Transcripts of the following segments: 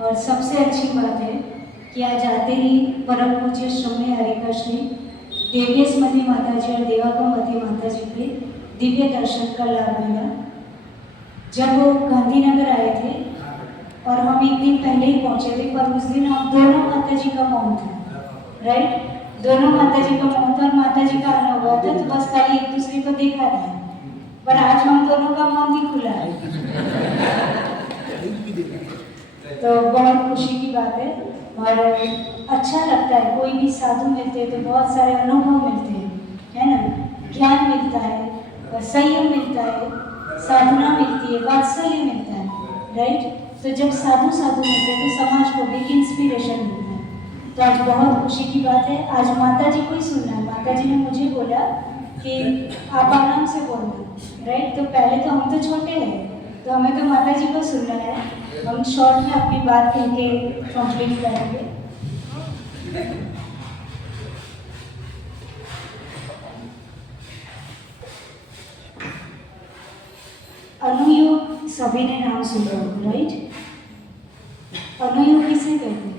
और सबसे अच्छी बात है कि आज आते ही परम पूज्य श्रमणी हरिका श्री देवीस्मती माता जी और देवागमती माता जी के दिव्य दर्शन का लाभ मिला। जब वो गांधीनगर आए थे और हम एक दिन पहले ही पहुंचे थे, पर उस दिन हम दोनों माता जी का मौन था, राइट? दोनों माता जी का मौन था और माता जी का आना हुआ था, तो बस खाली एक दूसरे को देखा था। पर आज हम दोनों का मौन भी खुला है। तो बहुत खुशी की बात है और अच्छा लगता है। कोई भी साधु मिलते हैं तो बहुत सारे अनुभव मिलते हैं, है ना? ज्ञान मिलता है, संयम मिलता है, साधना मिलती है, वात्सल्य मिलता है, राइट? तो जब साधु साधु मिलते हैं तो समाज को भी इंस्पिरेशन मिलता है। तो आज बहुत खुशी की बात है। आज माता जी को ही सुनना है। माता जी ने मुझे बोला कि आप आराम से बोलना, राइट? तो पहले तो हम तो छोटे हैं, तो हमें तो माता जी को सुनना है। हम शॉर्ट में अपनी बात कह के कंप्लीट करेंगे। अनुयोग सभी ने नाम सुना, राइट? अनुयोग किसे कहते हैं?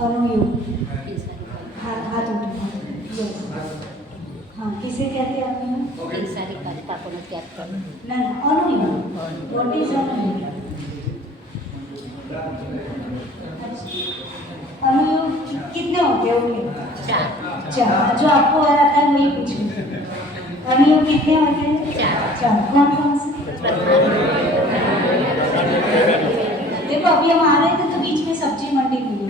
अनुयोग, हाथ उठाओ। हाँ, किसे कहते हैं अनुयोग? ना, अनुयोग। What is अनुयोग? अनुयोग कितने होते होंगे? चार। जो आपको आता है वही पूछिए। अनुयोग कितने होते हैं? चार। कौन कौन से? देखो, अभी हम आ रहे थे तो बीच में सब्जी मंडी मिली,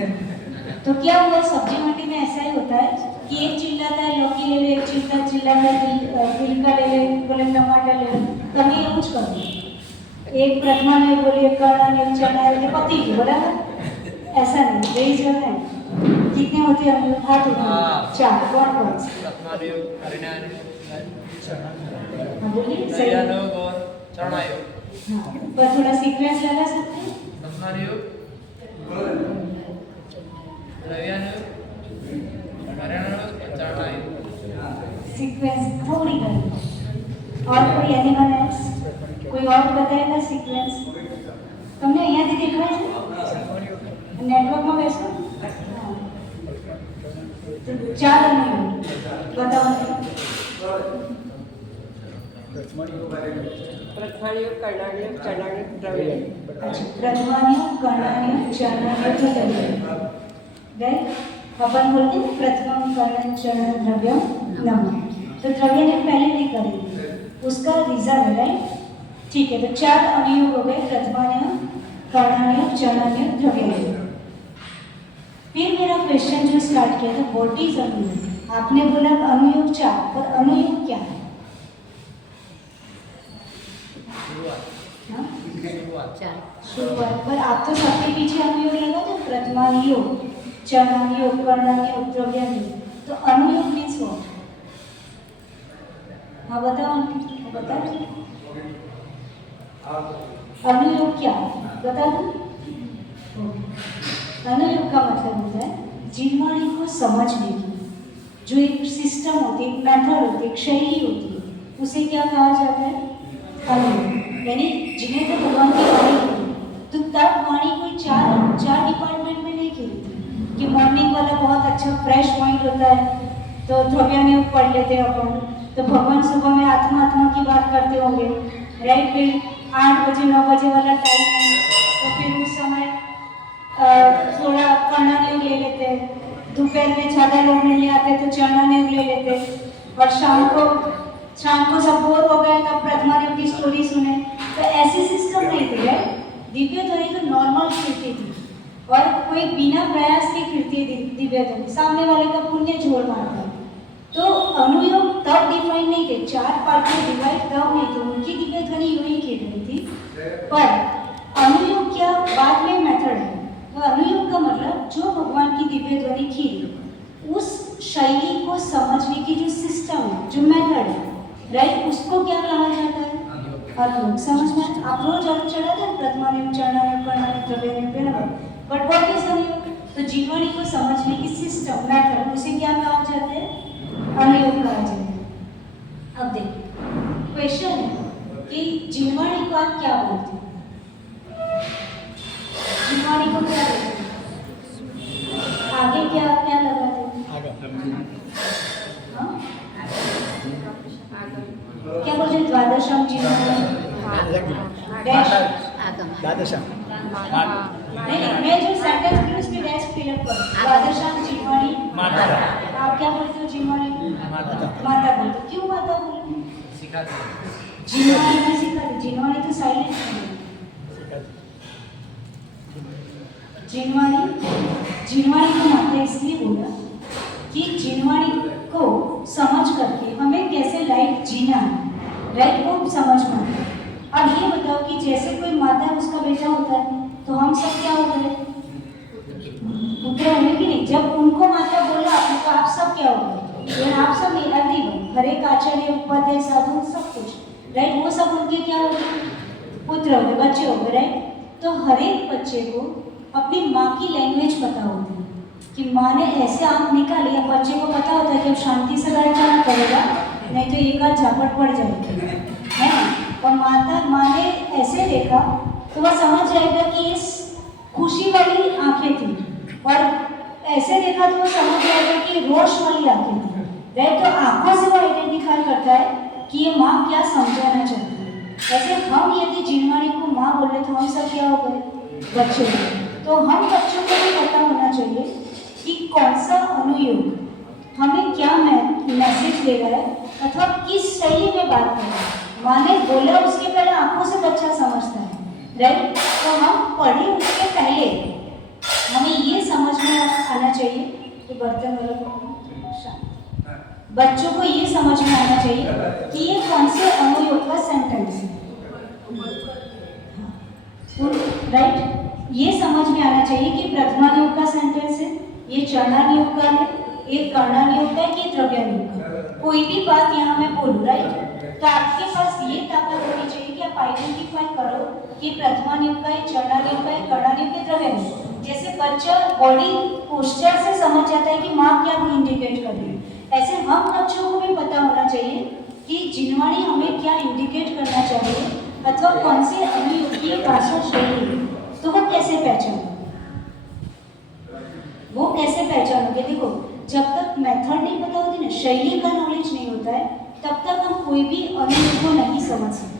तो क्या हुआ? सब्जी मंडी में ऐसा ही होता है कि एक चिल्लाता है लौकी ले ले, एक चिल्लाता है दिल का ले ले, बोले टमाटर ले ले, तो हमें ये कुछ करो। एक प्रतिमा ने बोली करना नहीं चलना है, पति की बोला ना, ऐसा नहीं। वही जो है कितने होते हैं? हाथ उठाओ। चार। कौन कौन से? बोलिए सही। हाँ, पर थोड़ा सीक्वेंस लगा सकते हैं? सीक्वेंस थोड़ी करें। और कोई एनिमल एल्स? कोई और बताएगा सीक्वेंस? तुमने यहाँ भी देखा है नेटवर्क में वैसे? तो चार एनिमल बताओ। प्रथमानियोग, कर्णानियोग, चरणानियोग, द्रव्यनियोग। अच्छा, प्रथमानियोग, कर्णानियोग, चरणानियोग, द्रव्यनियोग, राइट? अपन बोलते हैं प्रथम कर्णन चरण द्रव्यम नमः। तो द्रव्यनियोग पहले नहीं करेंगे, उसका रीजन है, राइट? ठीक है, तो चार अनुयोग हो गए, प्रथमानियोग, कर्णानियोग, चरणानियोग, द्रव्यनियोग। फिर मेरा क्वेश्चन जो स्टार्ट किया था, व्हाट इज अनुयोग? आपने बोला अनुयोग चार, पर अनुयोग क्या है? शुरुआत पर आप तो सबके पीछे अनुयोग लगा था, प्रथमानियोग, चरणानियोग, कर्णानियोग, द्रव्यनियोग। तो अनुयोग मीन्स व्हाट? हाँ बताओ, बताओ। अनुयोग क्या बता दो? अनुयोग का मतलब होता है जीववाणी को समझने की जो एक सिस्टम होती है, एक मेथड होती है, एक शैली होती है, उसे क्या कहा जाता है? अनुयोग। यानी जिन्हें तो भगवान की वाणी की, तो तब वाणी कोई चार डिपार्टमेंट में नहीं खेली थी कि मॉर्निंग वाला बहुत अच्छा फ्रेश माइंड होता है तो द्रव्यनियोग पढ़ लेते हैं अपन, तो भगवान सुबह में आत्मा की बात करते होंगे, राइट? फिर 8 बजे 9 बजे वाला टाइम है, तो फिर उस समय थोड़ा कर्णानियोग ले लेते हैं। दोपहर में ज़्यादा लोग नहीं आते तो चरणानियोग ले लेते हैं, और शाम को सब बोर हो गए तब प्रथमानियोग की स्टोरी सुने। तो ऐसी सिस्टम नहीं थी, राइट? दिव्य ध्वनि तो नॉर्मल कीर्ति थी, और कोई बिना प्रयास की कीर्ति दिव्य ध्वनि, सामने वाले का पुण्य जोड़ मारता है। तो अनुयोग तब डिफाइन नहीं थे, चार पार्ट में डिवाइड तब नहीं थे, उनकी दिव्य ध्वनि यूं ही खेल रही थी। पर अनुयोग क्या बाद में मेथड है। तो अनुयोग का मतलब जो भगवान की दिव्य ध्वनि खीरी, उस शैली को समझने की जो सिस्टम है, जो मेथड है, राइट? उसको क्या कहा जाता है? अनुयोग। समझ में? आप रोज अर्घ चढ़ाते हैं, प्रथमानियोग, चरणानियोग, कर्णानियोग, द्रव्यनियोग, बट व्हाट इज अनुयोग? तो जीववाणी को समझने की सिस्टम, मेथड, उसे क्या कहा जाता है? अनुयोग कहा जाता है। अब देखिए, क्वेश्चन है कि जीववाणी को आप क्या बोलते हैं? जीववाणी को क्या बोलते हैं? आगे क्या क्या लगाते हैं? हाँ? क्या बोलते हैं? द्वादशम जीववाणी डैश नहीं, मैं जो सेंटेंस भी उसमें डैश फिलअप करूँ। द्वादशम जीववाणी आप क्या बोलते हो? जीववाणी माता बोलते हो। क्यों माता बोलते हो? जीववाणी में सिखाते। जीववाणी तो साइलेंट है। जीववाणी को माता इसलिए बोला कि जीववाणी को समझ करके हमें कैसे लाइफ जीना है, राइट, वो समझ में आता है। अब ये बताओ कि जैसे कोई माता उसका बेटा होता है तो हम सब क्या होते हैं? पुत्र है कि नहीं? जब उनको माता बोला तो आप सब क्या हो गए? आप सब एवरीवन, हर एक आचार्य, उपाध्याय, साधु, सब कुछ, राइट, वो सब उनके क्या हो गए? पुत्र हो गए, बच्चे हो गए, राइट। तो हर एक बच्चे को अपनी माँ की लैंग्वेज पता होती है कि माँ ने ऐसे आँख निकाली। अब बच्चे को पता होता है कि अब शांति से बैठना पड़ेगा, नहीं तो एक आध झापट पड़ जाएगी, है ना। और माँ ने ऐसे देखा तो वह समझ जाएगा कि इस खुशी वाली आंखें थी, और ऐसे देखा तो वो समझ जाएगा कि रोष वाली आंखें थी, राइट। तो आंखों से वो आइडेंटिफाई करता है कि ये माँ क्या समझाना चाहती है। ऐसे हम यदि जीववाणी को माँ बोले तो हम सब क्या हो गए? बच्चे हो गए। तो हम बच्चों को भी पता होना चाहिए कि कौन सा अनुयोग हमें क्या मैसेज दे रहा है अथवा किस शैली में बात कर रहा है। माँ ने बोला उसके पहले आंखों से बच्चा समझता है, राइट। तो हम पढ़े उसके पहले हमें ये समझ में आना चाहिए कि बर्तन वाला बच्चों को ये समझ में आना चाहिए कि ये कौन से अनुयोग का सेंटेंस है, राइट। ये समझ में आना चाहिए कि प्रथमानुयोग का सेंटेंस है, ये चरणानुयोग का है, ये कर्णानुयोग का है कि द्रव्यानुयोग का। कोई भी बात यहाँ मैं बोलूँ, राइट, तो आपके पास ये ताकत होनी चाहिए कि आप आइडेंटिफाई करो कि प्रथमानुयोग का है, चरणानुयोग का है, कर्णानुयोग के द्रव्यानुयोग। जैसे बच्चा बॉडी पोस्चर से समझ जाता है कि माँ क्या इंडिकेट कर रही है, ऐसे हम बच्चों को भी पता होना चाहिए कि जीववाणी हमें क्या इंडिकेट करना चाहिए अथवा कौन से अनुयोग की भाषा शैली है। तो वो कैसे पहचानोगे? देखो, जब तक मेथड नहीं पता होती ना, शैली का नॉलेज नहीं होता है, तब तक हम कोई भी अनुयोग को नहीं समझ सकते।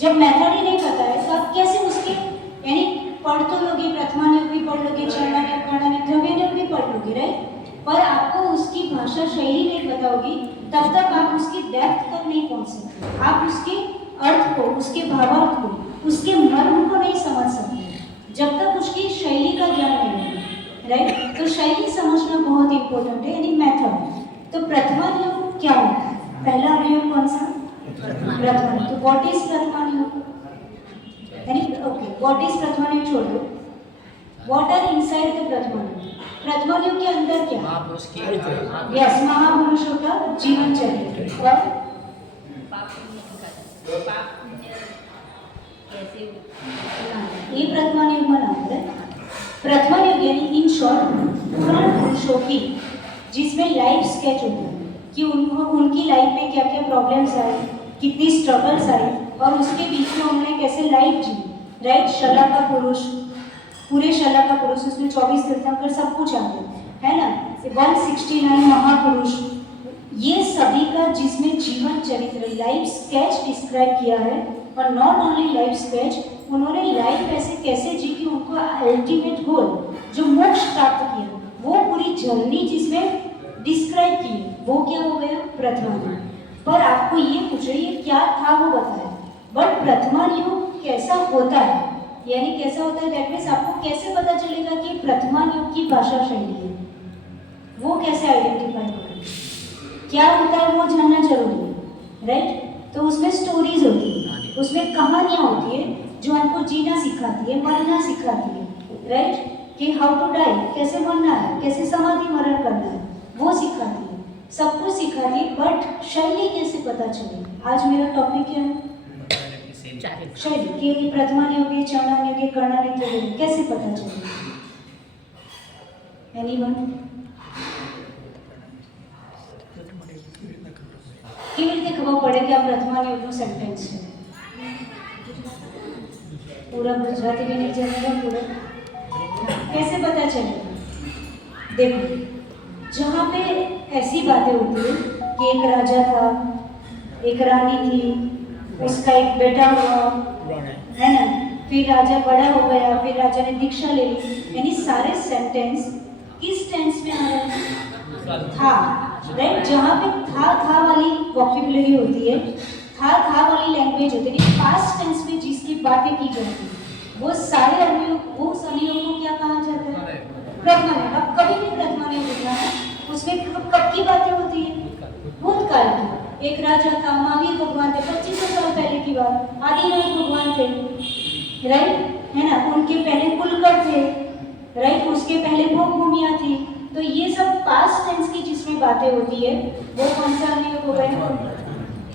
जब मेथड ही नहीं पता है तो आप कैसे उसके, यानी पढ़ तो लोगे, प्रथमानुयोग भी पढ़ लोगे, चरणानुयोग, कर्णानुयोग, द्रव्यानुयोग भी पढ़ लोगे, राइट, पर आपको उसकी भाषा शैली नहीं पता होगी, तब तक आप उसकी डेप्थ तक नहीं पहुंच सकते। आप उसके अर्थ को, उसके भावार्थ को, उसके मर्म को नहीं समझ सकते जब तक उसकी शैली का ज्ञान नहीं है, राइट। तो शैली समझना बहुत इंपॉर्टेंट है, यानी मेथड। तो प्रथमानुयोग क्या होता है? पहला अनुयोग कौन सा? प्रथमानुयोग। तो व्हाट इज प्रथमानुयोग? यानी ओके, व्हाट इज प्रथमानुयोग छोड़ दो, व्हाट आर इनसाइड द प्रथमानुयोग? प्रथमानुयोग के अंदर क्या? यस, महापुरुषों का जीवन चरित्र। और ये प्रथमानुयोग बनाते हैं। प्रथमानुयोग यानी इन शॉर्ट पुराण पुरुषों की, जिसमें लाइफ स्केच होता है कि उनकी लाइफ में क्या क्या प्रॉब्लम्स आए, कितनी स्ट्रगल्स आई, और उसके बीच में उन्होंने कैसे लाइफ जी, राइट। शला का पुरुष, पूरे शला का पुरुष, उसमें 24 तीर्थंकर सब कुछ आते है ना, 169 महापुरुष, ये सभी का जिसमें जीवन चरित्र, लाइफ स्केच डिस्क्राइब किया है। और नॉट ओनली लाइफ स्केच, उन्होंने लाइफ ऐसे कैसे जी कि उनको अल्टीमेट गोल जो मोक्ष प्राप्त किया, वो पूरी जर्नी जिसमें डिस्क्राइब की, वो क्या हो गया? प्रथमानुयोग। पर आपको ये पूछे ये क्या था वो बताया, बट प्रथमानुयोग कैसा होता है, यानी कैसा होता है, दैट मीन्स आपको कैसे पता चलेगा कि प्रथमानुयोग की भाषा शैली है, वो कैसे आइडेंटिफाई करें, क्या होता है वो जानना जरूरी है, राइट। तो उसमें स्टोरीज होती है, उसमें कहानियाँ होती है जो हमको जीना सिखाती है, मरना सिखाती है, राइट, कि हाउ टू डाई, कैसे मरना है, कैसे समाधि मरण करना है, वो सिखाती है, सब कुछ सिखाती है। बट शैली कैसे पता चले? आज मेरा टॉपिक क्या है? शैली के प्रथमानुयोग, चरणानुयोग, कर्णानुयोग कैसे पता चले? एनीवन? કેવી રીતે ખબર પડે કે આ પ્રથમાનુયોગનો સેન્ટેન્સ છે? પૂરા ગુજરાતી બી નહીં જાણેલા, પૂરા कैसे पता चलेगा? देखो, जहाँ पे ऐसी बातें होती है कि एक राजा था, एक रानी थी, उसका एक बेटा हुआ, है ना, फिर राजा बड़ा हो गया, फिर राजा ने दीक्षा ले ली, यानी सारे सेंटेंस किस टेंस में आ रहे हैं? था, राइट? जहाँ पे था वाली वोकैबुलरी होती है, था वाली लैंग्वेज होती है, पास्ट टेंस में जिसकी बातें की जाती है, वो सारे अनुयोग, वो अनुयोग को क्या कहा जाता है? प्रथमानुयोग। अब कभी भी प्रथमानुयोग होता है, उसमें कब की बातें होती है? भूतकाल की। एक राजा था, महावीर भगवान थे, 2500 साल पहले की बात, आदिनाथ भगवान थे, राइट, है ना, उनके पहले कुलकर थे, राइट, उसके पहले भोगभूमियाँ थी। तो ये सब पास्ट टेंस की जिसमें बातें होती है, वो कौन सा अनुयोग हो गया?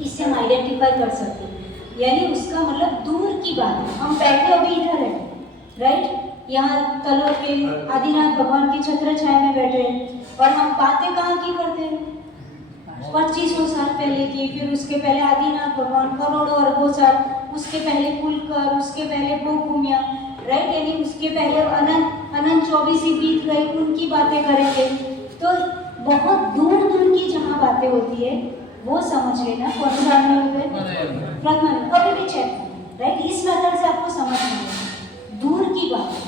इससे हम आइडेंटिफाई कर सकते हैं, यानी उसका मतलब दूर की बात है। हम बैठे अभी इधर है, राइट, यहाँ तलों पे आदिनाथ भगवान की छत्र छाया में बैठे हैं, और हम बातें कहाँ की करते हैं? 2500 साल पहले की, फिर उसके पहले आदिनाथ भगवान, करोड़ों अरबों साल, उसके पहले कुलकर, उसके पहले भोगभूमियाँ, राइट, यानी उसके पहले अनंत 24 ही बीत गए, उनकी बातें करेंगे। तो बहुत दूर दूर की जहाँ बातें होती है, वो समझ लेना कौन सा अनुयोग है? प्रथमानुयोग। कभी भी चेक, राइट, इस मेथड से आपको समझ में आएगा। दूर की बात है,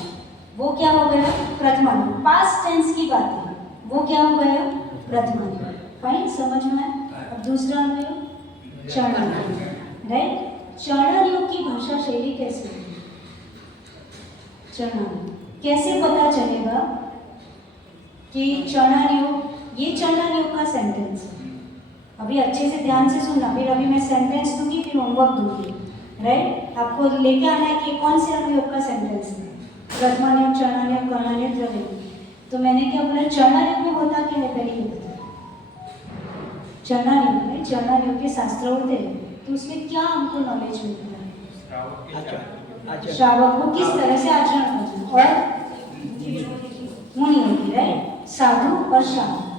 वो क्या हो गया? प्रथमानुयोग। पास्ट टेंस की बात है, वो क्या हो गया? प्रथमानुयोग। फाइन, समझ में आया? अब दूसरा अनुयोग, चरणानुयोग, राइट। चरणानुयोग की भाषा शैली कैसे होगी? चरणानुयोग कैसे पता चलेगा कि चरणानुयोग, ये चरणानुयोग का सेंटेंस है? अभी अच्छे से ध्यान से सुनना, फिर अभी मैं सेंटेंस दूंगी, फिर होमवर्क दूंगी, राइट। आपको लेके आना है कि कौन से अनुयोग का सेंटेंस है, प्रथमानुयोग, चरणानुयोग, कर्णानुयोग, द्रव्यनुयोग। तो मैंने क्या बोला? चरणानुयोग में होता क्या है? पहले ये बताया, चरणानुयोग में, चरणानुयोग के शास्त्र होते हैं, तो उसमें क्या हमको नॉलेज मिलता है? श्रावक को किस तरह से आचरण करना, और मुनि होती, राइट, साधु और श्रावक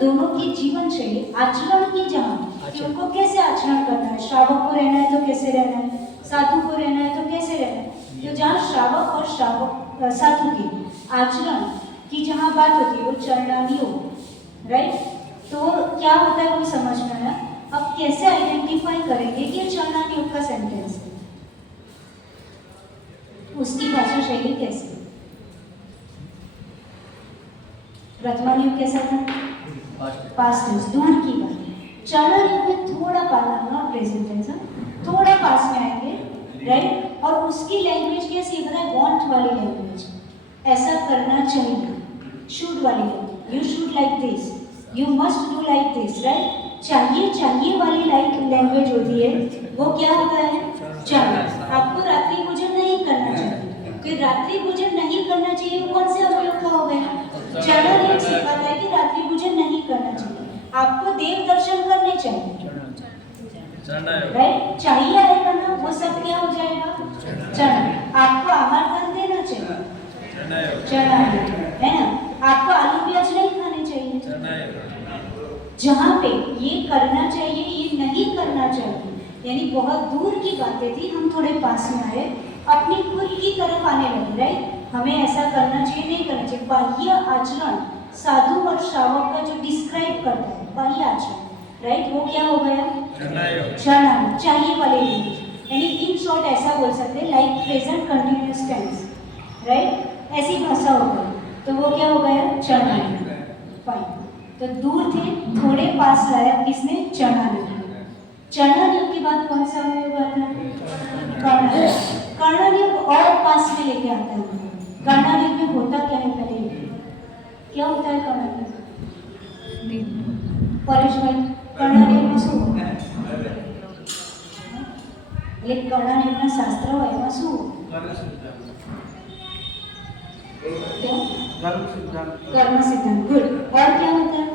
दोनों की जीवन शैली, आचरण की जहाँ कि उनको कैसे आचरण करना है, श्रावक को रहना है तो कैसे रहना है, साधु को रहना है तो कैसे रहना है। तो जहाँ श्रावक और साधु की आचरण की जहाँ बात होती है, वो चरणानुयोग, राइट। तो क्या होता है वो समझ में आया। अब कैसे आइडेंटिफाई करेंगे कि ये चरणानुयोग का सेंटेंस है, उसकी भाषा शैली कैसे? प्रथमानुयोग कैसा था? पास्ट टेंस, दूर की बात। चरणानुयोग में थोड़ा पास, नॉट प्रेजेंट टेंस, थोड़ा पास में आएंगे, राइट, और उसकी लैंग्वेज कैसी है? वांट वाली लैंग्वेज, ऐसा करना चाहिए, शुड वाली language, you should like this, you must do like this, right. चाहिए वाली लैंग्वेज होती है, वो क्या होता है? चाहिए। आपको रात्रि भोजन नहीं करना चाहिए, फिर रात्रि भोजन नहीं करना चाहिए, कौन से अनुयोग का हो गया? चरणानुयोग सिखाता है कि रात्रि भोजन नहीं करना चाहिए, आपको देव दर्शन करने चाहिए, राइट। चाहिए आएगा ना, वो सब क्या हो जाएगा? चरणानुयोग। आपको आहार दान देना चाहिए, चरणानुयोग, है ना। आपको आलू प्याज नहीं खाने चाहिए, जहाँ पे ये करना चाहिए ये नहीं करना चाहिए, यानी बहुत दूर की बातें थी, हम थोड़े पास में आए, अपनी खुद की तरफ आने लगे, राइट। हमें ऐसा करना चाहिए, नहीं करना चाहिए। बाह्य आचरण साधु और श्रावक का जो डिस्क्राइब करता है, बाह्य आचरण, राइट, वो क्या हो गया? चरणानुयोग, चाहिए वाले लैंग्वेज, यानी इन शॉर्ट ऐसा बोल सकते हैं, like present continuous tense, right, ऐसी भाषा हो गई, तो वो क्या हो गया? चरणानुयोग। फाइन, तो दूर थे, थोड़े पास लाया किसने? चरणानुयोग। चरणानुयोग के बाद कौन सा अनुयोग आता है? कर्णानुयोग। कर्णानुयोग और पास में लेके आता है। कर्णानुयोग में होता क्या है? पहले क्या होता है कर्णानुयोग? परेश भाई, कर्णानुयोग में શું હોય? એટલે કર્ણાનુયોગના શાસ્ત્ર હોય એમાં શું? कर्म सिद्धांत। गुड। और क्या होता है?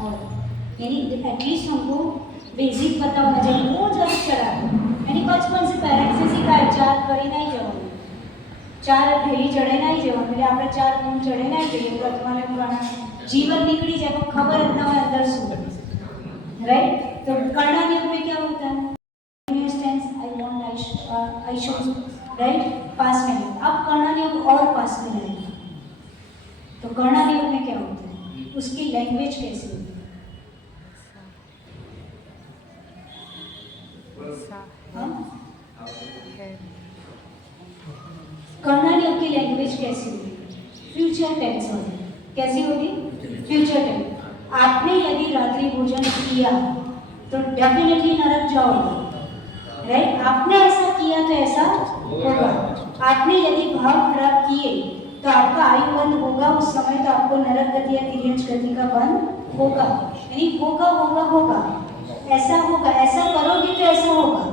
और यानी एटलीस्ट हमको बेसिक पता होना चाहिए, वो जब चढ़ा यानी बचपन से पेरेंट्स से सिखाए 4 કરી નહીં જવાનું, 4 ઢેલી ચડે નહીં જવાનું, એટલે આપણે 4 ગુણ ચડે નહીં જઈએ, પ્રથમાનુयोग કર્ણાનુयोग जीवन निकली जाए तो खबर इतना हो अंदर શું, राइट। तो कर्णानुयोग में क्या होता है? Continuous tense, I want, I should write पास में है। अब कर्णनियोग और पास में लाएगा तो कर्णनियोग में क्या होता है, उसकी लैंग्वेज कैसी होती है? हाँ? कर्णनियोग की लैंग्वेज कैसी होगी? फ्यूचर टेंस होगी। कैसी होगी? Future tense. आपने यदि रात्रि भोजन किया तो डेफिनेटली नरक जाओगे, राइट? आपने ऐसा किया तो ऐसा होगा। आपने यदि भाव खराब किए तो आपका आयु बंद होगा, उस समय तो आपको नरक गति या तिर्यंच गति का बंद होगा। यानी होगा होगा होगा, ऐसा होगा, ऐसा करोगे तो ऐसा होगा,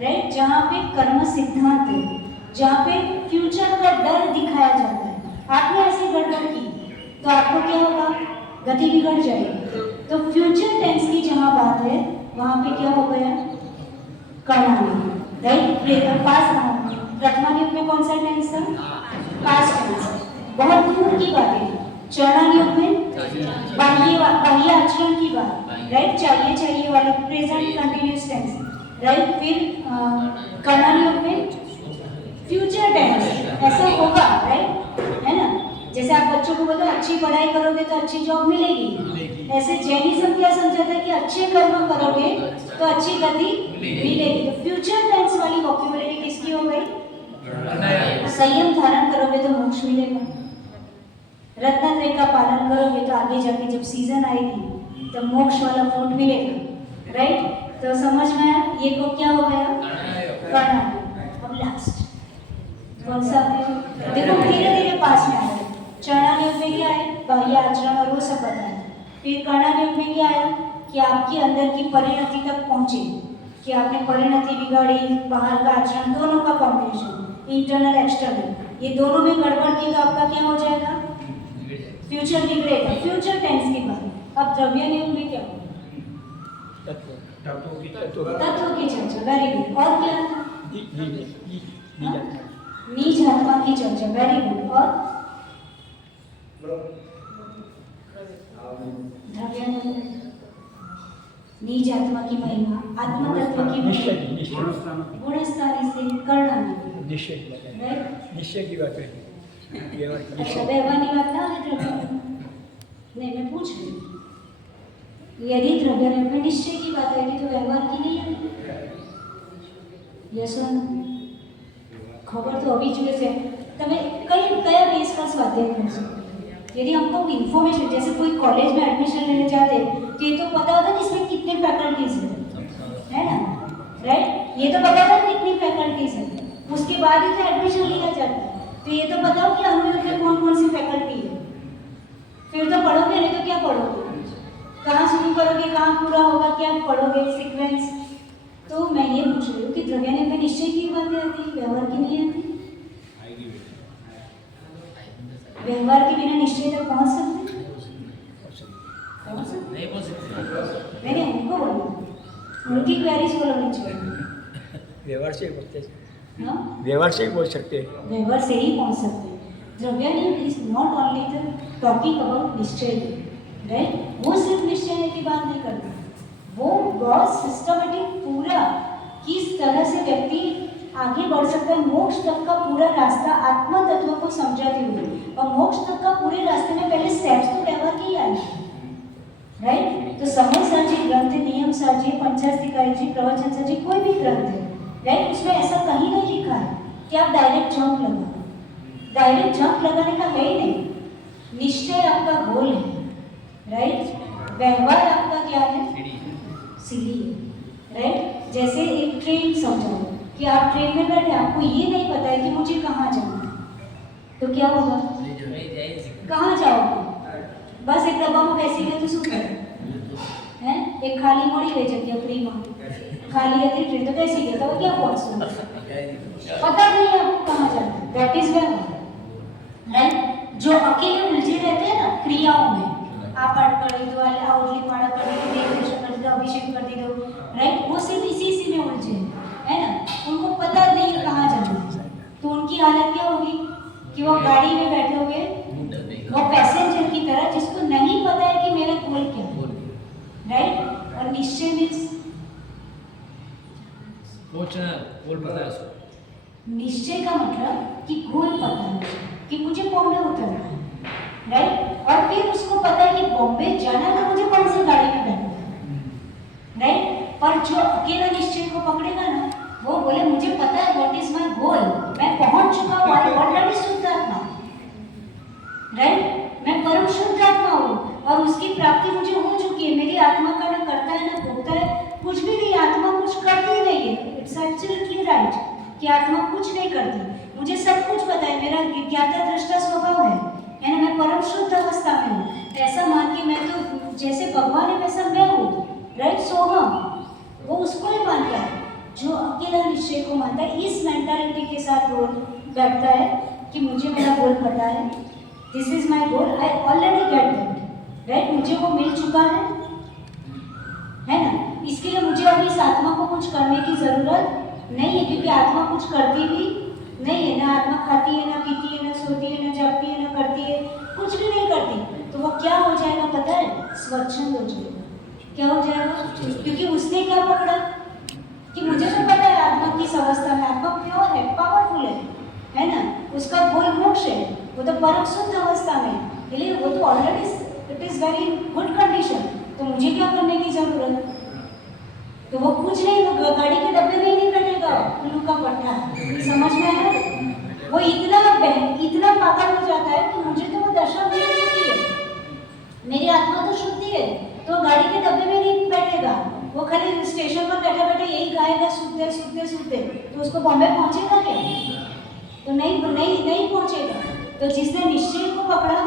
राइट? जहाँ पे कर्म सिद्धांत है, जहाँ पे फ्यूचर का डर दिखाया जाता है, आपने ऐसी गड़बड़ की तो आपको क्या होगा? गति बिगड़ जाएगी। तो फ्यूचर टेंस की जहाँ बात है वहाँ पे क्या हो गया? कर्णनियोग, राइट? पास प्रथमानियोग में कौन सा टेंस था? Past tense. बहुत दूर की बात है। चरणानियोग में बाह्य आचरण की बात, राइट? चाहिए वाली प्रेजेंट कंटिन्यूअस टेंस, राइट? फिर कर्णनियोग में फ्यूचर टेंस, ऐसा होगा, राइट? है ना? जैसे आप बच्चों को बोलो अच्छी पढ़ाई करोगे तो अच्छी जॉब मिलेगी, ऐसे जैनिज्म क्या समझाता है कि अच्छे कर्म करोगे तो अच्छी गति मिलेगी। तो फ्यूचर टेंस वाली वोकैबुलरी किसकी हो गई? संयम धारण करोगे तो मोक्ष मिलेगा, रत्नत्रय का पालन करोगे तो आगे जाके जब सीजन आएगी तो मोक्ष वाला फ्रूट मिलेगा, राइट? तो समझ में आया? ये को क्या हो गया? कर्णनियोग। अब लास्ट कौन सा? देखो धीरे धीरे पास में आ रहा है। चरणानियोग में क्या है? बाह्य आचरण और वो सब बताया। फिर कर्णनियोग में क्या आया कि आपके अंदर की परिणति तक पहुंचे, कि आपने परिणति बिगाड़ी, बाहर का आचरण, दोनों का कॉम्बिनेशन, इंटरनल एक्सटर्नल, ये दोनों में गड़बड़ की तो आपका क्या हो जाएगा? फ्यूचर बिगड़ेगा। फ्यूचर टेंस की बात। अब द्रव्यनियोग में क्या होगा? तत्व की चर्चा। Very good. और क्या था? नीच आत्मा की चर्चा। Very good. और नीच आत्मा की महिमा, आत्मा तत्व की महिमा, गुणस्थानी से कर्णनियोग, निश्चय की बात है। अच्छा व्यवहार की बात ना है? नहीं, मैं पूछ रही हूँ, यदि द्रव्यनियोग में निश्चय की बात आएगी तो व्यवहार की नहीं आएगी? यस और नो? खबर तो अभी जुए से તમે કઈ કયા બેસ પર સ્વાધ્યાય કરશો? यदि हमको इन्फॉर्मेशन, जैसे कोई कॉलेज में एडमिशन लेने जाते तो ये तो पता होता है कि इसमें कितने फैकल्टीज है ना, राइट? ये तो पता होता है कितनी फैकल्टीज है, उसके बाद ही तो एडमिशन लिया जाता है। तो ये तो बताओ कि अनुयोग में कौन कौन सी फैकल्टी है, फिर तो पढ़ोगे, नहीं तो क्या पढ़ोगे? कहाँ शुरू करोगे, कहाँ पूरा होगा, क्या पढ़ोगे, सीक्वेंस? तो मैं ये पूछ रही हूँ कि द्रव्यनियोग में निश्चय की बातें आती है, व्यवहार की नहीं आती? व्यवहार के बिना निश्चय तक पहुंच सकते? नहीं पहुंच सकते। मैंने उनको बोला, उनकी क्वेरीज को होनी चाहिए। व्यवहार से बोलते हैं। हाँ, व्यवहार से बोल सकते हैं। व्यवहार से ही पहुंच सकते हैं। Dravyanuyog is not only the talking about निश्चय, राइट? वो सिर्फ निश्चय की बात नहीं करता, वो बहुत सिस्टमेटिक पूरा किस तरह से व्यक्ति आगे बढ़ सकता है, मोक्ष तक का पूरा रास्ता आत्मा तत्व को समझाते हुए। और मोक्ष तक का पूरे रास्ते में पहले स्टेप्स तो व्यवहार के ही आए, राइट? तो समय साझी ग्रंथ, नियम साझी, पंचास्तिकाई जी, प्रवचन साझी, कोई भी ग्रंथ है, राइट? उसमें ऐसा कहीं नहीं लिखा है कि आप डायरेक्ट जंप लगाओ। डायरेक्ट जंप लगाने का है ही नहीं। निश्चय आपका गोल है, राइट? व्यवहार आपका क्या है? सीढ़ी है, राइट? जैसे एक ट्रेन समझाओ कि आप ट्रेन में बैठे, आपको ये नहीं पता है कि मुझे कहाँ जाना है, तो क्या होगा? कहाँ जाओगे? बस एक डब्बा में બેસી गए तो શું કરે हैं? एक खाली मળી गई जगह फ्री में, खाली હતી ट्रेन तो બેસી गए, तो क्या पहुंचना? पता नहीं आपको कहाँ जाना है। दैट इज व्यवहार, राइट? जो अकेले उलझे रहते हैं ना क्रियाओं में, આ પાઠ કરી દો, આ ઓટલી પાડા કરી દો, डेकोरेशन कर दो, अभिषेक कर दो, राइट? वो सिर्फ इसी में उलझे है ना, उनको पता नहीं है कहाँ जाना है। तो उनकी हालत क्या होगी कि वो गाड़ी में बैठे हुए, वो पैसेंजर की तरह, जिसको नहीं पता है कि मेरा गोल क्या है, राइट? और निश्चय मीन्स पहुंचना, गोल पता है उसको। निश्चय का मतलब कि गोल पता है कि मुझे बॉम्बे उतरना है, राइट। और फिर उसको पता है कि बॉम्बे जाना है तो मुझे कौन सी गाड़ी में बैठना है, राइट। पर जो अकेला निश्चय को पकड़ेगा ना, वो बोले मुझे पता है व्हाट इज माय गोल, मैं पहुंच चुका हूँ, आई ऑलरेडी शुद्ध आत्मा, राइट। मैं परम शुद्ध आत्मा हूँ और उसकी प्राप्ति मुझे हो चुकी है। मेरी आत्मा का ना करता है ना भोगता है, कुछ भी नहीं, आत्मा कुछ करती ही नहीं है। इट्स एब्सोल्युटली राइट कि आत्मा कुछ नहीं करती, मुझे सब कुछ पता है, मेरा ज्ञाता दृष्टा स्वभाव है ना, मैं परम शुद्ध अवस्था में हूँ। ऐसा मान के मैं तो जैसे भगवान है वैसा मैं हूँ, राइट। सोहम, वो उसको ही मानता है जो अकेला निश्चय को मानता है। इस मेंटालिटी के साथ वो बैठता है कि मुझे मेरा गोल पता है, this is my goal, I already get that, right. मुझे वो मिल चुका है ना, इसके लिए मुझे अभी इस आत्मा को कुछ करने की जरूरत नहीं है, क्योंकि आत्मा कुछ करती भी नहीं है ना। आत्मा खाती है ना, पीती है ना, सोती है ना, जागती है ना, करती है, कुछ भी नहीं करती। तो वो क्या हो जाएगा पता है? स्वच्छंद हो जाएगा। क्या हो जाएगा? क्योंकि उसने क्या पकड़ा कि मुझे तो पता है आत्मा किस अवस्था में, आत्मा प्योर है, पावरफुल है ना, उसका गोल मोक्ष है, वो तो परम शुद्ध अवस्था में, इसलिए वो तो already it is very good condition. तो मुझे क्या करने की जरूरत? तो वो कुछ नहीं, वो गाड़ी के डब्बे में ही नहीं बैठेगा उल्लू का पट्टा, समझ में आया? वो इतना पागल हो जाता है कि मुझे तो वो दशा मिल चुकी है, मेरी आत्मा तो शुद्धि है, तो गाड़ी के डब्बे में नहीं बैठेगा। वो खाली स्टेशन पर बैठे बैठे यही गाएगा सूते सूते सूते, तो उसको बॉम्बे पहुंचेगा क्या? तो नहीं पहुंचेगा। तो जिसने निश्चय को पकड़ा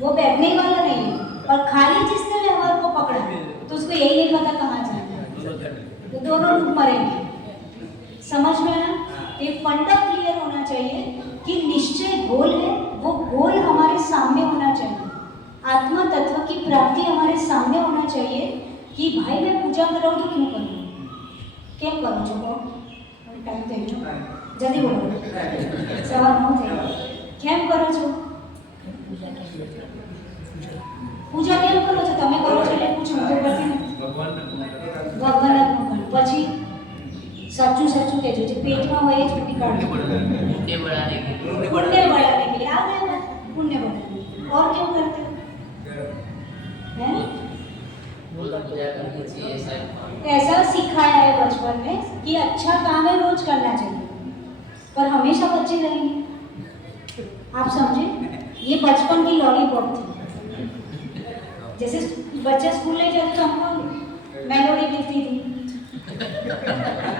वो बैठने वाला नहीं है, और खाली जिसने व्यवहार को पकड़ा तो उसको यही नहीं पता कहाँ जाना है, तो दोनों लोग मरेंगे। समझ में आया? ये फंडा क्लियर होना चाहिए कि निश्चय गोल है, वो गोल हमारे सामने होना चाहिए। आत्मा तत्व की प्राप्ति हमारे सामने होना चाहिए कि भाई मैं पूजा कर रहा हूँ तो क्यों करूँ, કેમ કરું છો? ટાઈમ થઈ ગયો, જલ્દી બોલો, 9:09 થઈ ગયો। કેમ કરો છો પૂજા? કેમ કરો છો? તમે કરો છો એટલે પૂછો, તો કરતી નથી। ભગવાનના ગુણ પછી સાચું સાચું કહેજો, જે પેટમાં હોય એ જ નીકાળજો। पुण्य बढ़ाने के लिए आ गया बात, पुण्य बढ़ाने। और क्यों करते हो? हैं? ऐसा सिखाया है बचपन में कि अच्छा काम है रोज करना चाहिए, पर हमेशा बच्चे रहेंगे। आप समझे? ये बचपन की लॉलीपॉप थी। जैसे बच्चा स्कूल नहीं जाते तो हमको मेलोडी मिलती थी,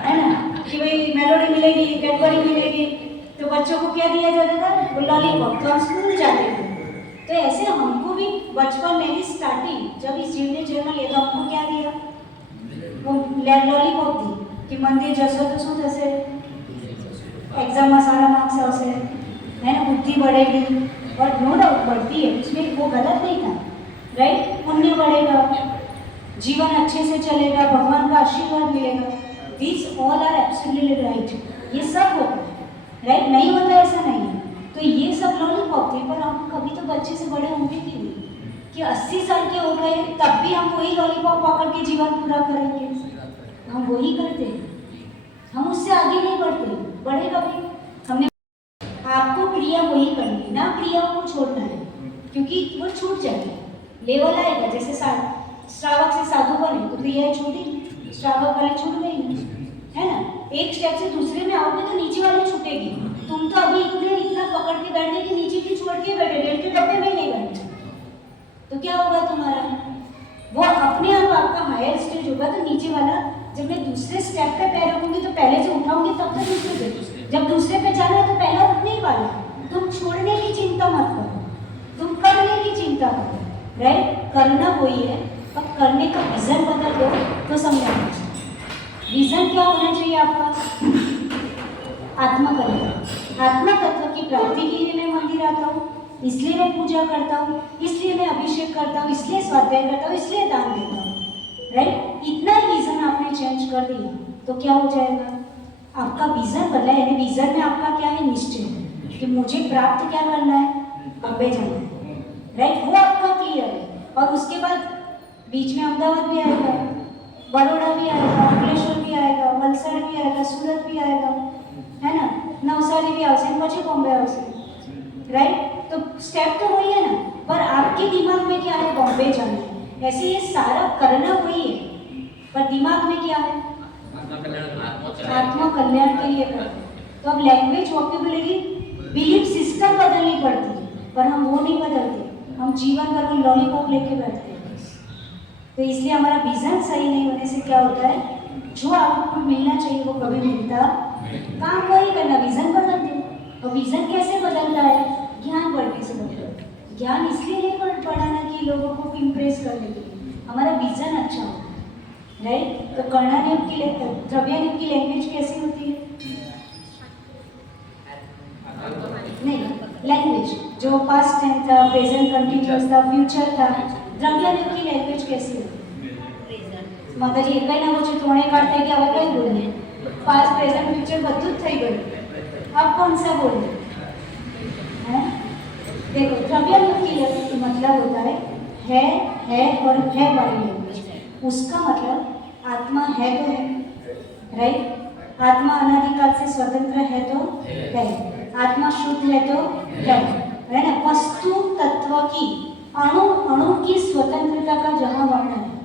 है ना, कि भाई मेलोडी मिलेगी, कैडबरी मिलेगी, तो बच्चों को क्या दिया जाता था? वो लॉलीपॉप। तो हम स्कूल जाते थे। तो ऐसे हमको भी बचपन में ही स्टार्टिंग जब इस जीव ने जन्म लिया तो हमको क्या दिया? वो लॉलीपॉप दी कि मंदिर जसो तो शू थशे, एग्जाम में सारा मार्क्स आवशे, है ना, बुद्धि बढ़ेगी, और नो डाउट बढ़ती है, उसमें वो गलत नहीं था, राइट। पुण्य बढ़ेगा, जीवन अच्छे से चलेगा, भगवान का आशीर्वाद मिलेगा, this all are absolutely right. ये सब होता है, राइट, नहीं होता ऐसा नहीं है। तो ये सब लॉलीपॉप थे, पर हम कभी तो बच्चे से बड़े होंगे कि नहीं, कि 80 साल के हो गए तब भी हम वही लॉलीपॉप पकड़ के जीवन पूरा करेंगे। हम वही करते हैं, हम उससे आगे नहीं बढ़ते, बढ़ेगा भी। हमने आपको क्रिया वही करनी ना, क्रियाओं को छोड़ना है, क्योंकि वो छूट जाएगा, लेवल आएगा। जैसे श्रावक से साधु बने तो क्रिया छूटी, श्रावक वाली छूट गई, है ना। एक स्टेप से दूसरे में आओगे तो नीचे वाली छूटेगी। तुम तो अभी इतना पकड़ के बैठे कि नीचे की छोड़ के बैठे, रेल के डब्बे में नहीं बैठे, तो क्या होगा तुम्हारा? वो अपने आप आपका हायर स्टेज होगा। तो नीचे वाला जब मैं दूसरे स्टेप पे पैर रखूंगी तो पहले से उठाऊंगी तब तक दूसरे पे, जब दूसरे पे जाना है तो पहला उठने ही वाला। तुम छोड़ने की चिंता मत करो, तुम करने की चिंता करो, राइट। करना वही है, पर करने का विजन बदल दो तो समझाना चाहिए। विजन क्या होना चाहिए आपका? आत्मा कल्याण, आत्मा तत्व की प्राप्ति के लिए मैं मंदिर आता हूँ, इसलिए मैं पूजा करता हूँ, इसलिए मैं अभिषेक करता हूँ, इसलिए स्वाध्याय करता हूँ, इसलिए दान देता हूँ, राइट। इतना विजन आपने चेंज कर दिया तो क्या हो जाएगा? आपका विजन बदला है। विजन में आपका क्या है? निश्चय कि मुझे प्राप्त क्या करना है? बॉम्बे जाना है, राइट। वो आपका क्लियर है। और उसके बाद बीच में अहमदाबाद भी आएगा, बड़ौदा भी आएगा, अंकलेश्वर भी आएगा, वलसाड़ भी आएगा, सूरत भी आएगा, है ना। સુધી આવશે ને પછી બોમ્બે આવશે, राइट? तो स्टेप तो वही है ना, पर आपके दिमाग में क्या है? बॉम्बे जाना है। वैसे ये सारा करना वही है, पर दिमाग में क्या है? आत्मा कल्याण के लिए करते हैं। तो अब लैंग्वेज, वोकेबुलरी, बिलीफ सिस्टम बदलनी पड़ती है, पर हम वो नहीं बदलते। हम जीवन भर कोई लॉलीपॉप लेके बैठते हैं। तो इसलिए हमारा विजन सही नहीं होने से क्या होता है? जो आपको मिलना चाहिए वो कभी मिलता, काम वही करना, विजन बदल दो। और विजन कैसे बदलता है? ज्ञान बढ़ने से बदलता है। ज्ञान इसलिए नहीं पढ़ाना कि लोगों को इम्प्रेस करने के लिए, हमारा विजन अच्छा हो, राइट? तो कर्णानुयोग की, द्रव्यानुयोग की लैंग्वेज कैसी होती है? नहीं, लैंग्वेज जो पास्ट टेंस था, प्रेजेंट कंटिन्यूअस था, फ्यूचर था। द्रव्यानुयोग की लैंग्वेज कैसी होती है? માતાજી એકાઈ ના બોલે ત્રણે કાઢતા કે હવે કઈ બોલે? પાસ્ટ પ્રેઝન્ટ ફ્યુચર બધું જ થઈ ગયું, अब कौन सा बोले? हैं? देखो, द्रव्यानुयोग की मतलब होता है और है वाली लैंग्वेज। उसका मतलब आत्मा है तो है, राइट? आत्मा अनादिकाल से स्वतंत्र है तो है, आत्मा शुद्ध है तो है ना? वस्तु तत्व की, अणु की स्वतंत्रता का जहाँ वर्णन है,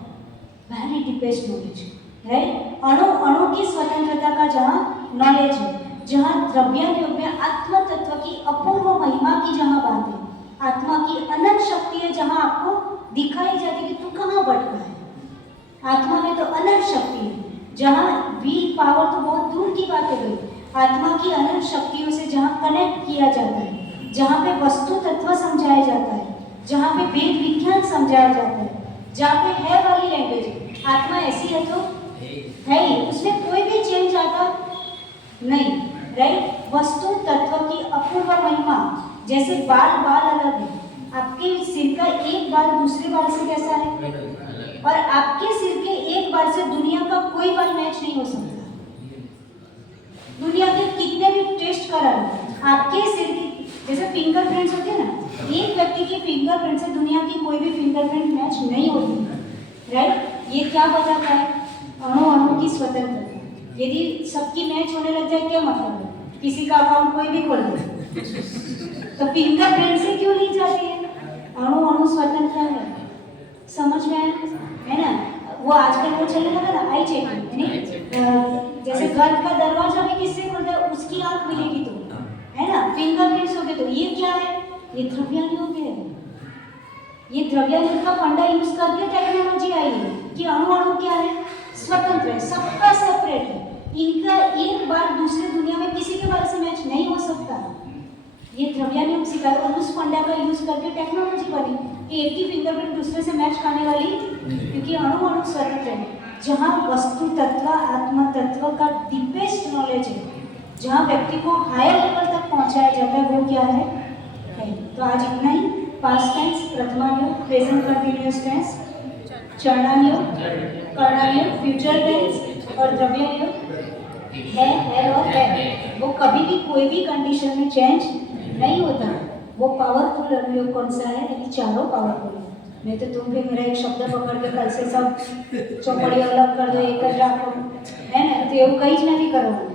वेरी डीपेस्ट नॉलेज, राइट? अणु की स्वतंत्रता का जहाँ नॉलेज है, जहाँ द्रव्यानुयोग में आत्मा तत्व की अपूर्व महिमा की जहाँ बात है, आत्मा की अनंत शक्ति है, जहाँ आपको दिखाई जाती है कि तू कहाँ भटका है। आत्मा में तो अनंत शक्ति है, जहाँ विल पावर तो बहुत दूर की बात हो गई। आत्मा की अनंत शक्तियों से जहाँ कनेक्ट किया जाता है, जहाँ पे वस्तु तत्व समझाया जाता है, जहाँ पे वेद विज्ञान समझाया जाता है, जहाँ पे है वाली लैंग्वेज, आत्मा ऐसी है तो है ही, उसमें कोई भी चेंज आता नहीं, राइट? वस्तु तत्व की अपूर्व महिमा, जैसे बाल अलग है, आपके सिर का एक बाल दूसरे बाल से कैसा है? और आपके सिर के एक बाल से दुनिया का कोई बाल मैच नहीं हो सकता। दुनिया के कितने भी टेस्ट करा लो, आपके सिर की जैसे फिंगरप्रिंट्स होते हैं ना, एक व्यक्ति की फिंगरप्रिंट से दुनिया की कोई भी फिंगरप्रिंट मैच नहीं होती, राइट? ये क्या बताता है? अणु की स्वतंत्रता। यदि सबकी मैच होने लग जाए क्या मतलब है? किसी का अकाउंट कोई भी खोल दे तो फिंगरप्रिंट से क्यों ली जाती है? अणु स्वतंत्र है, समझ में आया? है ना? वो आजकल वो चलने लगा ना, आई चेकिंग, जैसे घर का दरवाजा भी किससे खुलता है? उसकी आंख मिलेगी तो, है ना? फिंगरप्रिंट्स हो गए तो ये क्या है? ये द्रव्यानुयोग है। ये द्रव्यानुयोग का फंडा यूज करके टेक्नोलॉजी आई है कि अणु क्या है? स्वतंत्र है, सबका सेपरेट है, इनका एक बार दूसरे दुनिया में किसी के बारे से मैच नहीं हो सकता। ये द्रव्यानुयोग सिखाया और उस फंडा का यूज करके टेक्नोलॉजी बनी कि एक ही फिंगरप्रिंट दूसरे से मैच खाने वाली, क्योंकि अणु स्वतंत्र है। जहाँ वस्तु तत्व, आत्मा तत्व का डीपेस्ट नॉलेज है, जहाँ व्यक्ति को हायर लेवल तक पहुँचाया जाता है, वो क्या है? तो आज इतना ही। Past tense, Prathamanuyog, present continuous tense, Charananuyog, Karananuyog, future tense और द्रव्यानुयोग है और है। वो कभी भी कोई भी कंडीशन में चेंज नहीं होता। वो पावरफुल अनुयोग कौन सा है? यानी चारों पावरफुल। नहीं तो तुम भी मेरा एक शब्द पकड़ के कल से सब चौपड़ी अलग कर दो, एक જ રાખો, है ना? तो એવું કંઈ જ નથી કરવાનું,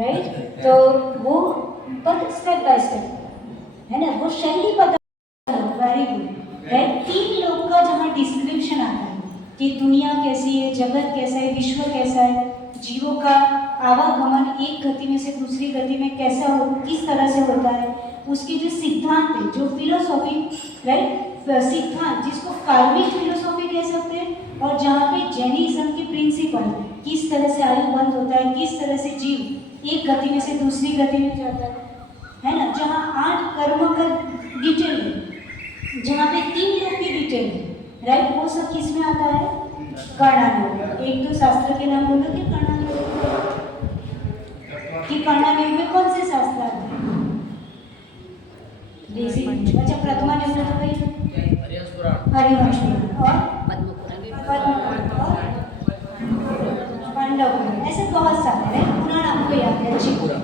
राइट? तो वो पर स्टेप बाय स्टेप, है ना? वो शैली पता, वेरी गुड, राइट? 3 लोग का जहाँ डिस्क्रिप्शन आता है कि दुनिया कैसी है, जगत कैसा है, विश्व कैसा है, जीवों का आवागमन एक गति में से दूसरी गति में कैसा हो, किस तरह से होता है, उसके जो सिद्धांत है, जो फिलोसॉफी, राइट? सिद्धांत जिसको कार्मिक फिलोसॉफी कह सकते हैं, और जहाँ पे जैनिज्म के प्रिंसिपल, किस तरह से आयु बंद होता है, किस तरह से जीव एक गति में से दूसरी गति में जाता है ना? जहाँ 8 कर्म का डिटेल है, जहाँ पे 3 लोग की डिटेल है, राइट? वो सब किस में आता है? कर्णानुयोग। एक दो शास्त्र के नाम बोलो कि कर्णानुयोग, कि कर्णानुयोग में कौन से शास्त्र आते हैं? अच्छा, प्रथमानुयोग में तो भाई हरिवंश पुराण और पद्म पुराण और पांडव पुराण, ऐसे बहुत सारे हैं। पुराण आपको याद है अच्छी तरह।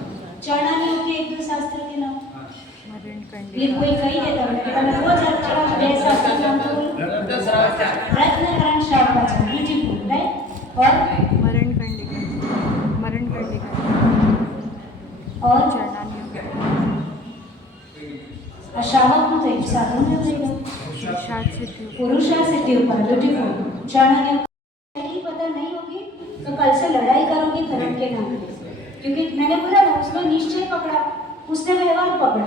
चरणानुयोग के एक दो शास्त्र के नाम ये कोई कही देता है, તમે રોજ અક્ષર બે શાસ્ત્ર નામ તો બોલો। રત્નકરણ શાસ્ત્ર, ब्यूटीफुल, राइट? और मरण कंडिका और चरणानुयोग श्रावक નું તો સાધુ ને થઈ ગયું पुरुषार्थ सिद्धि ऊपर ब्यूटीफुल जानने नहीं पता नहीं होगी तो कल से लड़ाई करोगी धर्म के नाम पे, क्योंकि मैंने बोला ना उसने निश्चय पकड़ा, उसने व्यवहार पकड़ा,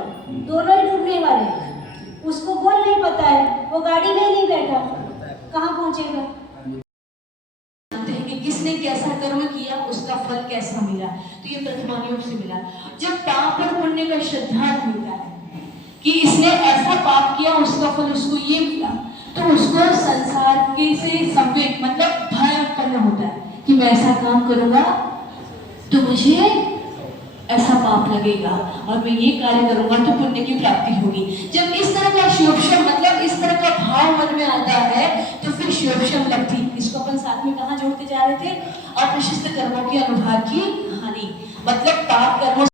दोनों ही डूबने वाले हैं। उसको बोल नहीं पता है, वो गाड़ी में नहीं बैठा, कहाँ पहुंचेगा? कि किसने कैसा कर्म किया उसका फल कैसा मिला, तो ये प्रथमा योग से मिला। जब पाप और पुण्य का सिद्धांत मिलता है कि इसने ऐसा पाप किया उसका फल उसको ये मिला, तो उसको संसार के से संवेग मतलब भय उत्पन्न होता है कि मैं ऐसा काम करूंगा तो मुझे ऐसा पाप लगेगा और मैं ये कार्य करूंगा तो पुण्य की प्राप्ति होगी। जब इस तरह का शिवोक्षम मतलब इस तरह का भाव मन में आता है तो फिर शिवोक्षम लब्धि, इसको अपन साथ में कहाँ जोड़ते जा रहे थे, अप्रशस्त कर्मों के अनुभाग की हानि, मतलब पाप कर्मों